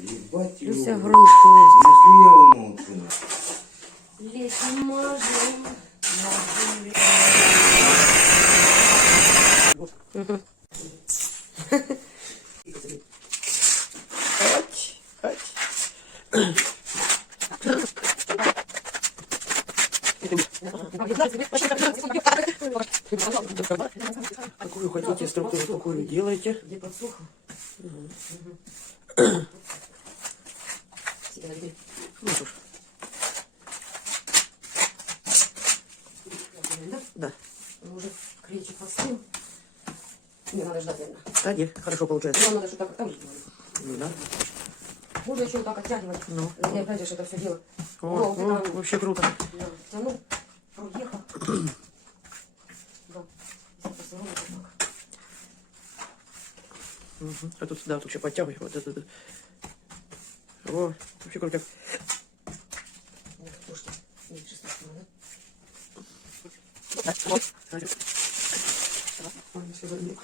Ебать его. Люся грушку. Нихуя он очень. Лечь не можем. Какую хотите структуру, такую делайте. Где подсохло? Ну что ж. Да. Уже клейчик постыл. Не надо ждать, наверное. Да, нет, хорошо получается. Нам надо что-то так там же делать. Ну да. Можно еще вот так оттягивать. Ну. Я опять же это все дело. О, вообще круто. Да, тянул, проехал. Да. Сейчас ровно так. Угу. А тут, да, тут еще подтягивай. Вот это. О, вообще круто. Нет, слушайте, нет, 16, да? Вот. Ой, все забил.